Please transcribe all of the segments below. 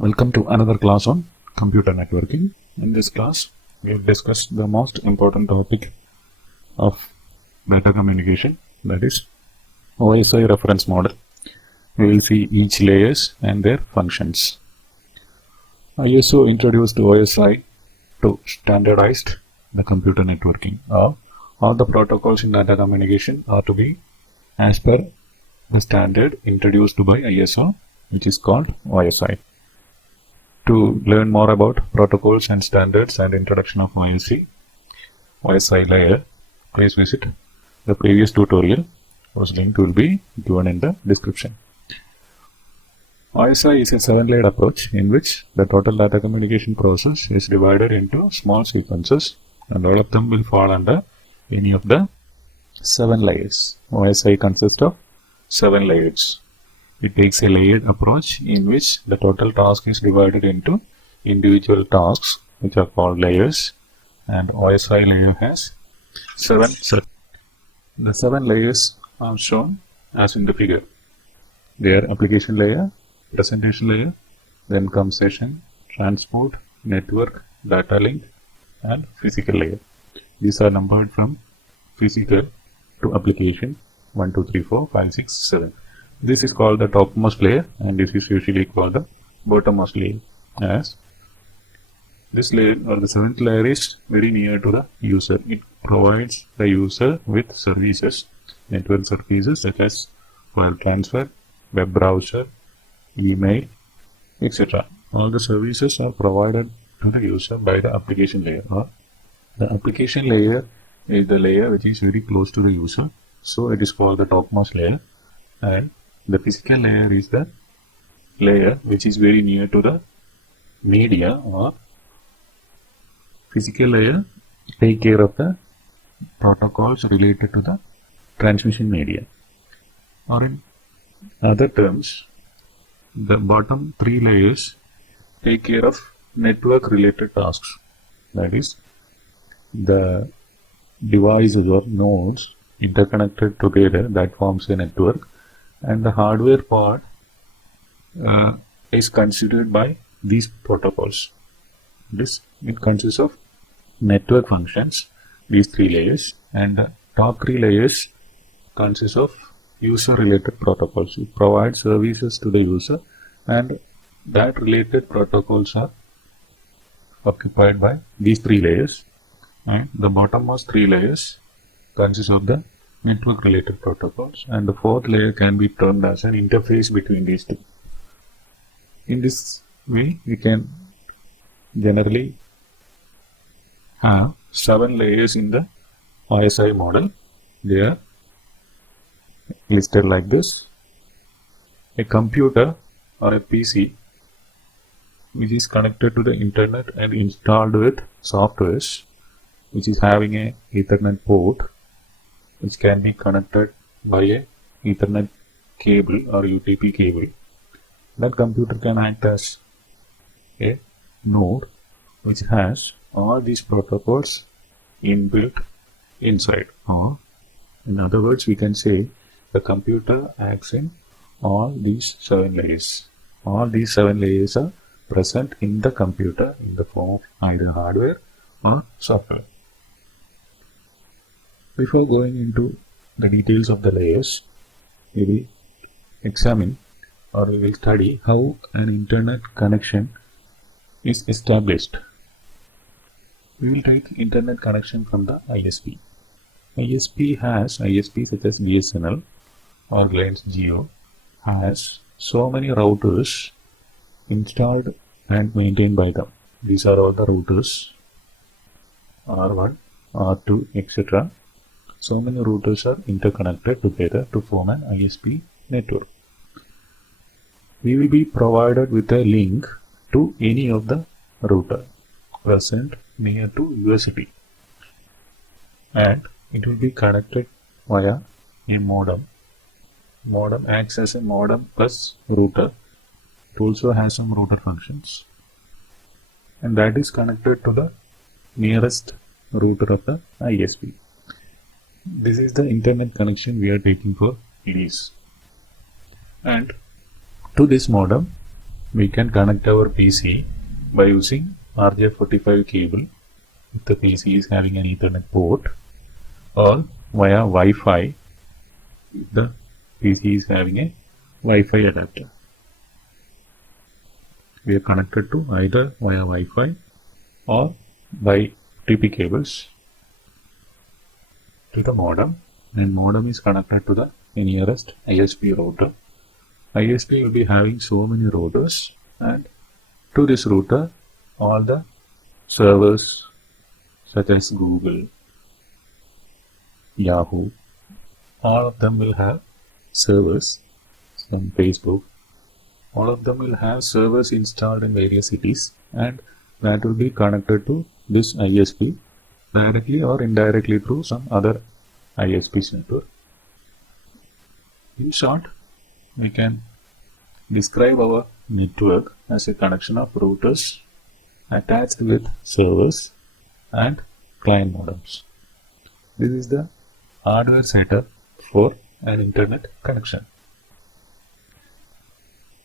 Welcome to another class on computer networking. In this class, we will discuss the most important topic of data communication, that is OSI reference model. We will see each layers and their functions. ISO introduced OSI to standardize the computer networking. All the protocols in data communication are to be as per the standard introduced by ISO, which is called OSI. To learn more about protocols and standards and introduction of OSI layer, please visit the previous tutorial, whose link will be given in the description. OSI is a 7-layered approach in which the total data communication process is divided into small sequences, and all of them will fall under any of the 7 layers. OSI consists of 7 layers. It takes a layered approach in which the total task is divided into individual tasks, which are called layers, and OSI layer has 7 sets. The 7 layers are shown as in the figure. They are application layer, presentation layer, then comes session, transport, network, data link, and physical layer. These are numbered from physical to application 1, 2, 3, 4, 5, 6, 7. This is called the topmost layer, and this is usually called the bottommost layer. As this layer or the 7th layer is very near to the user. It provides the user with services, network services such as file transfer, web browser, email, etc. All the services are provided to the user by the application layer. The application layer is the layer which is very close to the user, so it is called the topmost layer. And the physical layer is the layer which is very near to the media, or physical layer take care of the protocols related to the transmission media. Or in other terms, the bottom 3 layers take care of network related tasks. That is, the devices or nodes interconnected together, that forms a network, and the hardware part is considered by these protocols. It consists of network functions, these 3 layers, and the top 3 layers consist of user related protocols. It provides services to the user, and that related protocols are occupied by these 3 layers, and the bottommost 3 layers consist of the network related protocols, and the 4th layer can be termed as an interface between these two. In this way, we can generally have 7 layers in the OSI model. They are listed like this. A computer or a PC which is connected to the internet and installed with softwares, which is having a Ethernet port, which can be connected by a Ethernet cable or UTP cable. That computer can act as a node which has all these protocols inbuilt inside. Or in other words, we can say the computer acts in all these 7 layers. All these 7 layers are present in the computer in the form of either hardware or software. Before going into the details of the layers, we will examine, or we will study, how an internet connection is established. We will take internet connection from the ISP. ISP such as BSNL or Reliance Jio has so many routers installed and maintained by them. These are all the routers, R1, R2, etc. So many routers are interconnected together to form an ISP network. We will be provided with a link to any of the router present near to USP, and it will be connected via a modem. Modem acts as a modem plus router. It also has some router functions, and that is connected to the nearest router of the ISP. This is the internet connection we are taking for lease. And to this modem, we can connect our PC by using RJ45 cable if the PC is having an Ethernet port, or via Wi-Fi if the PC is having a Wi-Fi adapter. We are connected to either via Wi-Fi or by TP cables to the modem, and modem is connected to the nearest ISP router. ISP will be having so many routers, and to this router all the servers such as Google, Yahoo, all of them will have servers, some Facebook, all of them will have servers installed in various cities, and that will be connected to this ISP directly or indirectly through some other ISP network. In short, we can describe our network as a connection of routers attached with servers and client modems. This is the hardware setup for an internet connection.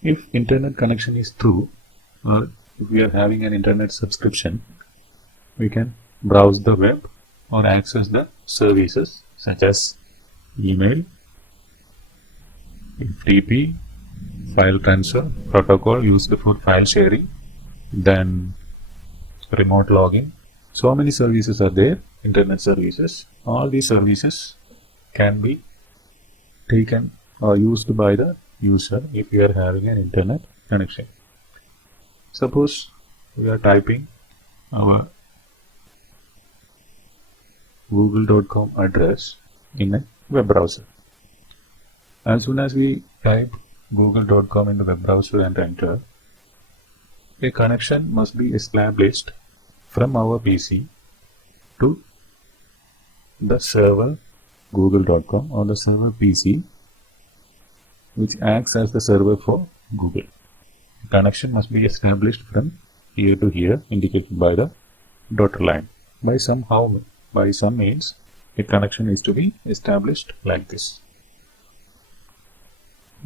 If internet connection is through, or if we are having an internet subscription, we can browse the web or access the services such as email, FTP, file transfer protocol used for file sharing, then remote login. So many services are there, internet services. All these services can be taken or used by the user if you are having an internet connection. Suppose we are typing our google.com address in a web browser. As soon as we type google.com in the web browser and enter, a connection must be established from our PC to the server google.com or the server PC, which acts as the server for Google. The connection must be established from here to here, indicated by the dotted line. By some means, a connection is to be established like this.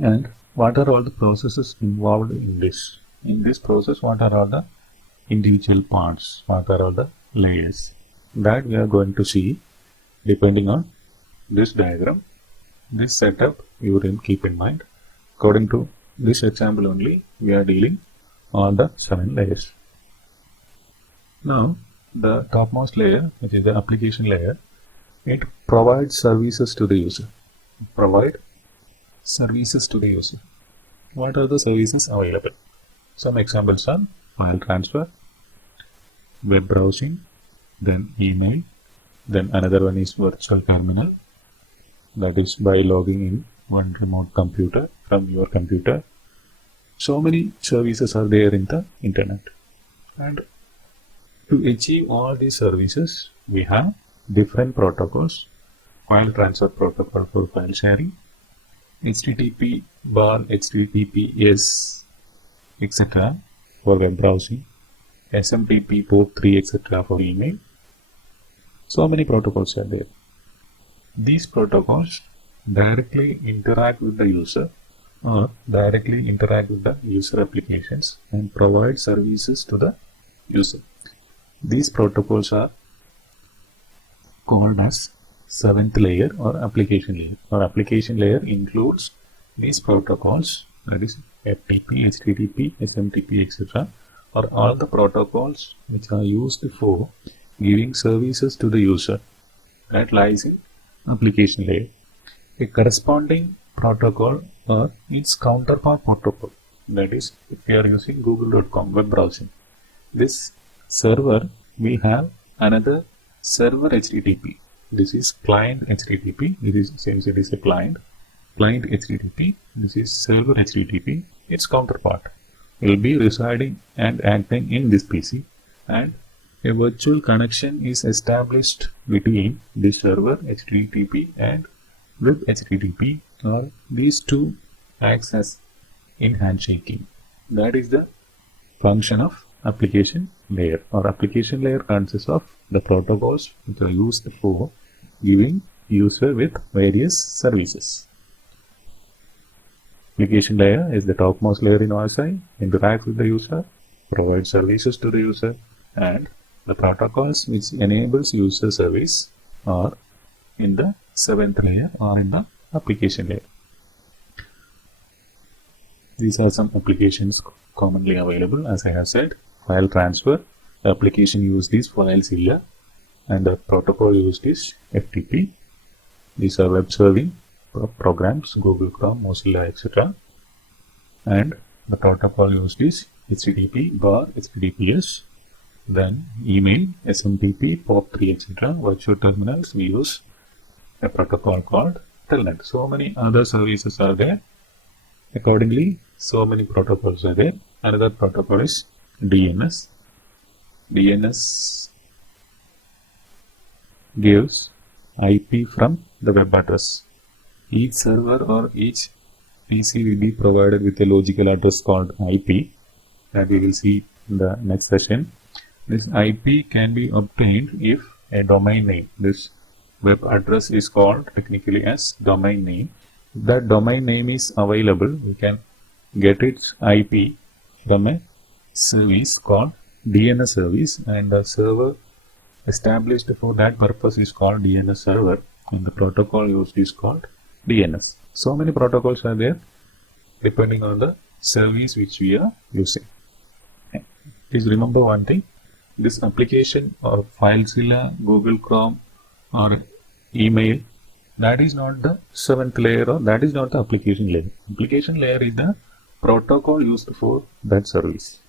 And what are all the processes involved in this? In this process, what are all the individual parts? What are all the layers? That we are going to see depending on this diagram. This setup you will keep in mind. According to this example only, we are dealing on the 7 layers. Now, the topmost layer, which is the application layer, it provides services to the user. What are the services available? Some examples are file transfer, web browsing, then email, then another one is virtual terminal, that is by logging in one remote computer from your computer. So many services are there in the internet, and to achieve all these services we have different protocols: file transfer protocol for file sharing, HTTP bar HTTPS etc. for web browsing, SMTP port 3 etc. for email. So many protocols are there. These protocols directly interact with the user or directly interact with the user applications and provide services to the user. These protocols are called as 7th layer or application layer. Our application layer includes these protocols, that is FTP, HTTP, SMTP etc. are all the protocols which are used for giving services to the user. That lies in application layer. A corresponding protocol or its counterpart protocol, that is if we are using google.com web browsing, this server we have another server HTTP. This is client HTTP. Since it is a client HTTP, this is server HTTP. Its counterpart will be residing and acting in this PC, and a virtual connection is established between this server HTTP and web HTTP, or these two acts as in handshaking. That is the function of application layer. Or application layer consists of the protocols which are used for giving user with various services. Application layer is the topmost layer in OSI, interacts with the user, provides services to the user, and the protocols which enables user service are in the 7th layer or in the application layer. These are some applications commonly available. As I have said, file transfer, the application used is FileZilla, and the protocol used is FTP. These are web serving programs, Google Chrome, Mozilla, etc. And the protocol used is HTTP bar HTTPS. Then email, SMTP, POP3, etc. Virtual terminals, we use a protocol called Telnet. So many other services are there. Accordingly, so many protocols are there. Another protocol is DNS. DNS gives IP from the web address. Each server or each PC will be provided with a logical address called IP that we will see in the next session. This IP can be obtained if a domain name, this web address is called technically as domain name. If that domain name is available, we can get its IP from a service called DNS service, and the server established for that purpose is called DNS server, and the protocol used is called DNS. So many protocols are there depending on the service which we are using. Please remember one thing, this application or FileZilla, Google Chrome or email, that is not the 7th layer or that is not the application layer. Application layer is the protocol used for that service.